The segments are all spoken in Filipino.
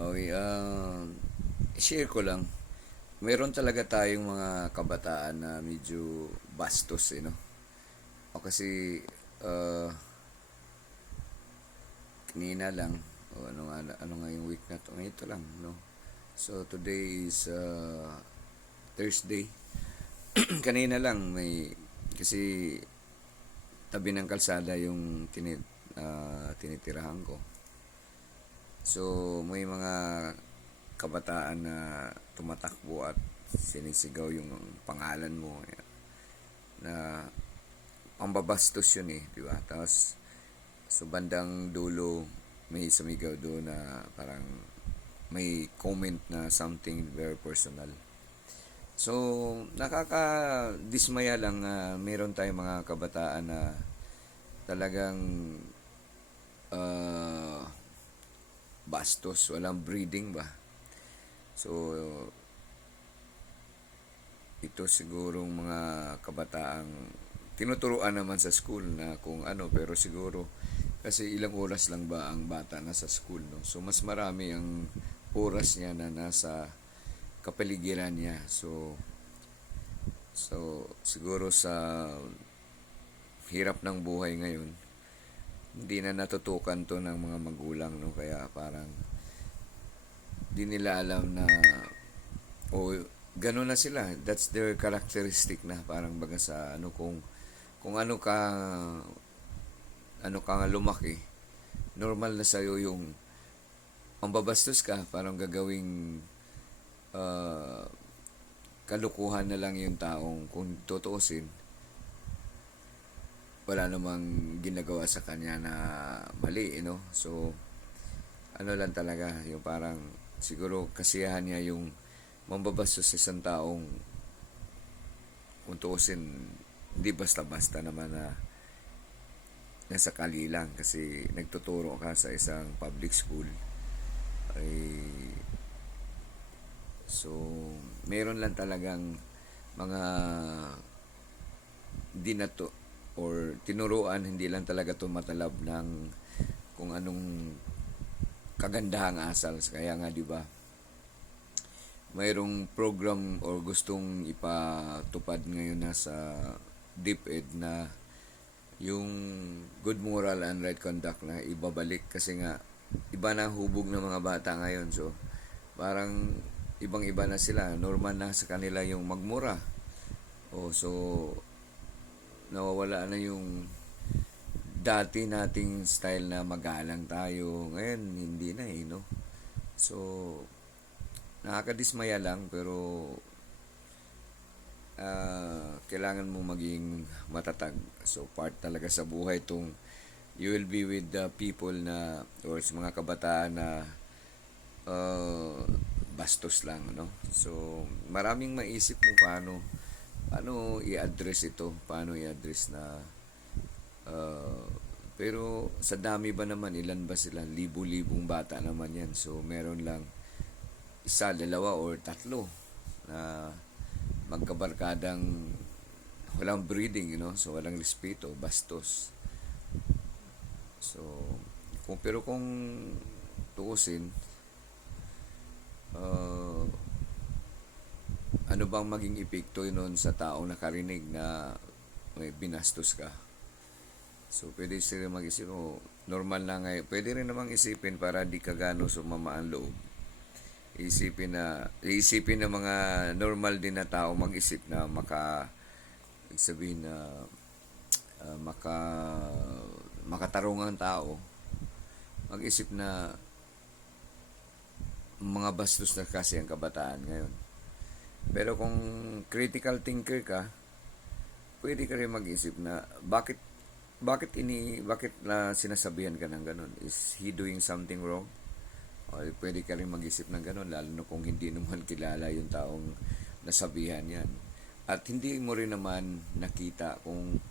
Okay, share ko lang. Meron talaga tayong mga kabataan na medyo bastos, no? O kasi, uh, kanina lang, ano nga yung week na to? Ngayon ito lang, no? So, today is Thursday. Kanina lang, kasi tabi ng kalsada yung tinitirahan ko. So, may mga kabataan na tumatakbo at sinisigaw yung pangalan mo na pambabastos yun di ba? Tapos sa bandang dulo may sumigaw doon na parang may comment na something very personal. So, nakakadismaya lang na meron tayong mga kabataan na talagang uh, bastos, walang breeding ba? So, ito sigurong mga kabataang tinuturuan naman sa school na kung ano, pero siguro kasi ilang oras lang ba ang bata nasa school, no? So mas marami ang oras niya na nasa kapaligiran niya. So siguro sa hirap ng buhay ngayon, hindi na natutukan to ng mga magulang, no? Kaya parang di nila alam na o gano'n na sila. That's their characteristic na parang baga sa ano kung ano ka lumaki, normal na sa'yo yung mambabastos ka, parang gagawing uh, kalukuhan na lang yung taong kung tutuusin, wala namang ginagawa sa kanya na mali, So, ano lang talaga, yung parang siguro kasiyahan niya yung mambabastos sa isang taong kung tuusin, hindi basta-basta naman na nasa kali lang kasi nagtuturo ka sa isang public school ay so meron lang talagang mga dinato or tinuruan, hindi lang talaga tumatalab ng kung anong kagandahang asal. Kaya nga 'di ba, mayroong program or gustong ipatupad ngayon na sa DepEd na yung good moral and right conduct na ibabalik kasi nga iba na hubog ng mga bata ngayon. So parang ibang iba na sila, normal na sa kanila yung magmura. So nawawala na yung dati nating style na magalang tayo. Ngayon hindi na no. So nakakadismaya lang, pero kailangan mo maging matatag. So part talaga sa buhay tong you will be with the people na or sa mga kabataan na uh, bastos lang, no? So maraming maisip mo paano i-address ito, paano i-address na uh, pero sa dami ba naman, ilan ba sila? Libu-libong bata naman yan. So meron lang isa, dalawa, or tatlo na magkabarkadang walang breeding, So walang respeto, bastos. So pero kung tuusin, uh, ano bang maging epekto nun sa taong nakarinig na may binastos ka? So pwede sila mag-isip, normal na ngayon. Pwede rin namang isipin para di ka gano sumama ang loob. Iisipin ng mga normal din na tao mag-isip na sabihin na makatarungang tao mag-isip na mga bastos na kasi ang kabataan ngayon. Pero kung critical thinker ka, pwede ka rin mag-isip na bakit na sinasabihan ka ng ganun? Is he doing something wrong? O pwede ka rin mag-isip ng ganun, lalo na kung hindi naman kilala yung taong nasabihan yan. At hindi mo rin naman nakita kung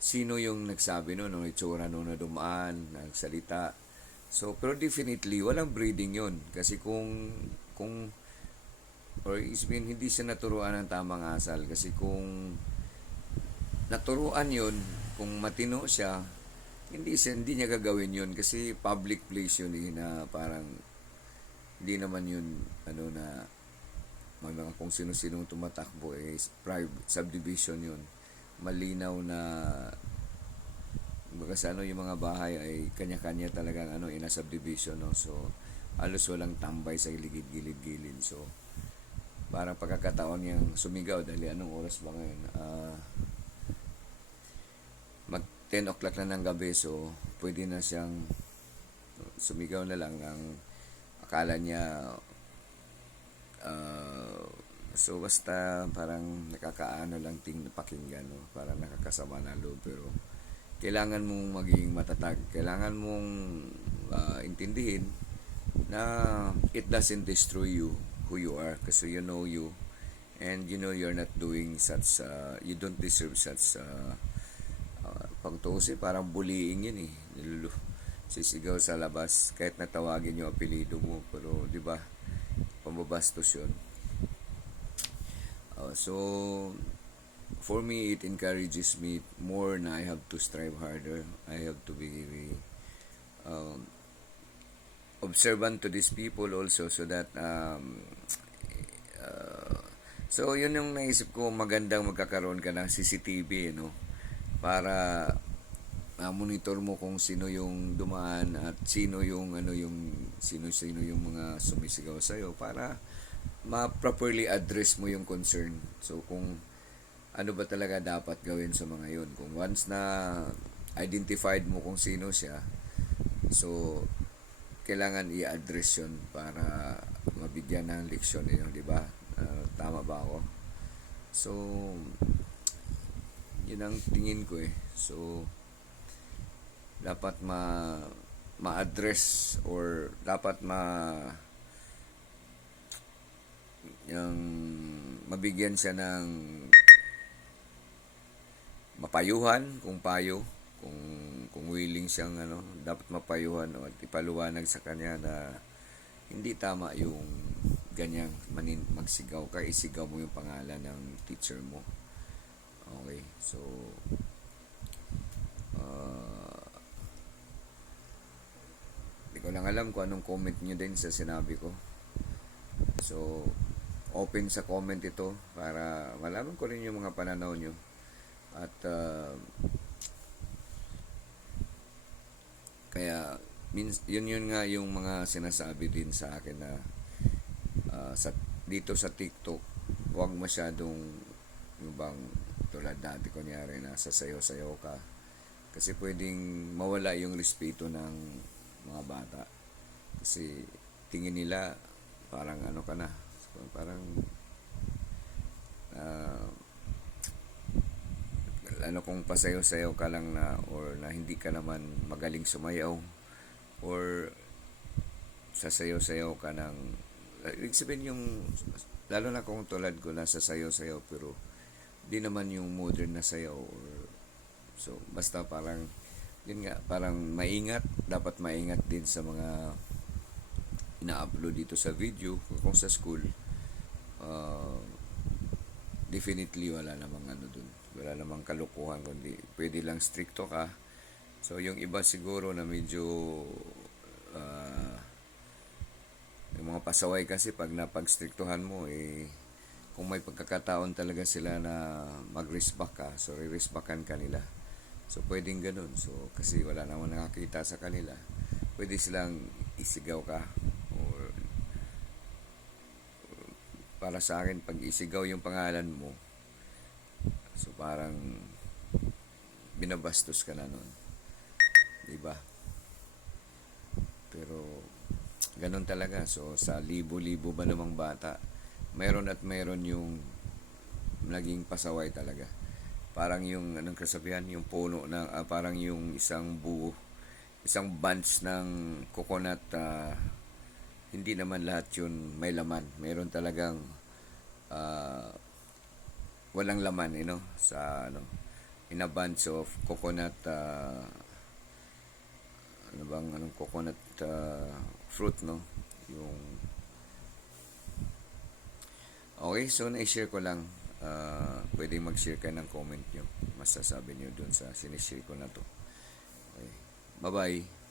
sino yung nagsabi no, itsura no na dumaan, nagsalita. So, pero definitely, walang breeding yon. Kasi or isipin, hindi siya naturuan ng tamang asal. Kasi kung naturuan yon, kung matino siya, hindi niya gagawin yon kasi public place yun na parang hindi naman yun ano na may mga kung sino-sinong tumatakbo private subdivision yun. Malinaw na baga sa ano yung mga bahay ay kanya-kanya talagang ano ina subdivision, no. So halos walang tambay sa gilid-gilid. So parang pagkakataon niyang sumigaw dahil anong oras ba ngayon? Mag 10 o'clock na ng gabi, so pwede na siyang sumigaw na lang ang akala niya. So basta parang nakakaano lang pakinggan, no? Parang nakakasama na loob, pero kailangan mong maging matatag. Kailangan mong intindihin na it doesn't destroy you who you are, kasi you know you, and you know you're not doing such you don't deserve such pagtusi, parang bullying yun eh. Sisigaw sa labas kahit natawagin yung apelido mo, pero di ba pambabastos yun. So for me, it encourages me more na I have to strive harder. I have to be observant to these people also, so that so yun yung naisip ko, magandang magkakaroon ka ng CCTV, no, para monitor mo kung sino yung dumaan at sino yung sino yung mga sumisigaw sa iyo, para ma-properly address mo yung concern. So kung ano ba talaga dapat gawin sa mga yun, kung once na identified mo kung sino siya, so kailangan i-address yun para mabigyan ng leksyon yun, di ba? Tama ba ako? So yun ang tingin ko eh. So dapat ma-address, or dapat yung mabigyan siya ng mapayuhan, kung willing siyang dapat mapayuhan o ipaluwanag sa kanya na hindi tama yung ganyang magsigaw ka, isigaw mo yung pangalan ng teacher mo. Okay, so hindi ko lang alam kung anong comment nyo din sa sinabi ko. So open sa comment ito para malaman ko rin yung mga pananaw nyo. At kaya yun nga yung mga sinasabi din sa akin na dito sa TikTok, huwag masyadong yung bang tulad dati kunyari na sasayaw-sayaw ka, kasi pwedeng mawala yung respeto ng mga bata, kasi tingin nila parang ka na, parang kung pasayaw-sayaw ka lang na, or na hindi ka naman magaling sumayaw, or sasayaw-sayaw ka ng ibig sabihin yung, lalo na kung tulad ko na sasayaw-sayaw pero di naman yung modern na sayaw, or so basta parang yun nga, parang dapat maingat din sa mga ina-upload dito sa video. Kung sa school, definitely wala namang dun, wala namang kalukuhan, kundi pwede lang stricto ka. So yung iba siguro na medyo yung mga pasaway, kasi pag napag-strictohan mo kung may pagkakataon talaga sila na mag-respect ka, so re-respectan ka nila. So pwedeng ganun. So kasi wala naman nakakita sa kanila, pwede silang isigaw ka. Or para sa akin, pag isigaw yung pangalan mo, so parang binabastos ka na nun, diba? Pero ganun talaga. So sa libo-libo ba namang bata, mayroon yung naging pasaway talaga. Parang yung anong kasabihan, yung puno ng parang yung isang bunch ng coconut, hindi naman lahat yun may laman. Mayroon talagang walang laman, sa in a bunch of coconut, anong coconut fruit, no? Yung okay, so na-share ko lang. Pwede mag-share kayo ng comment nyo, masasabi nyo dun sa sinishare ko na to. Okay. Bye-bye.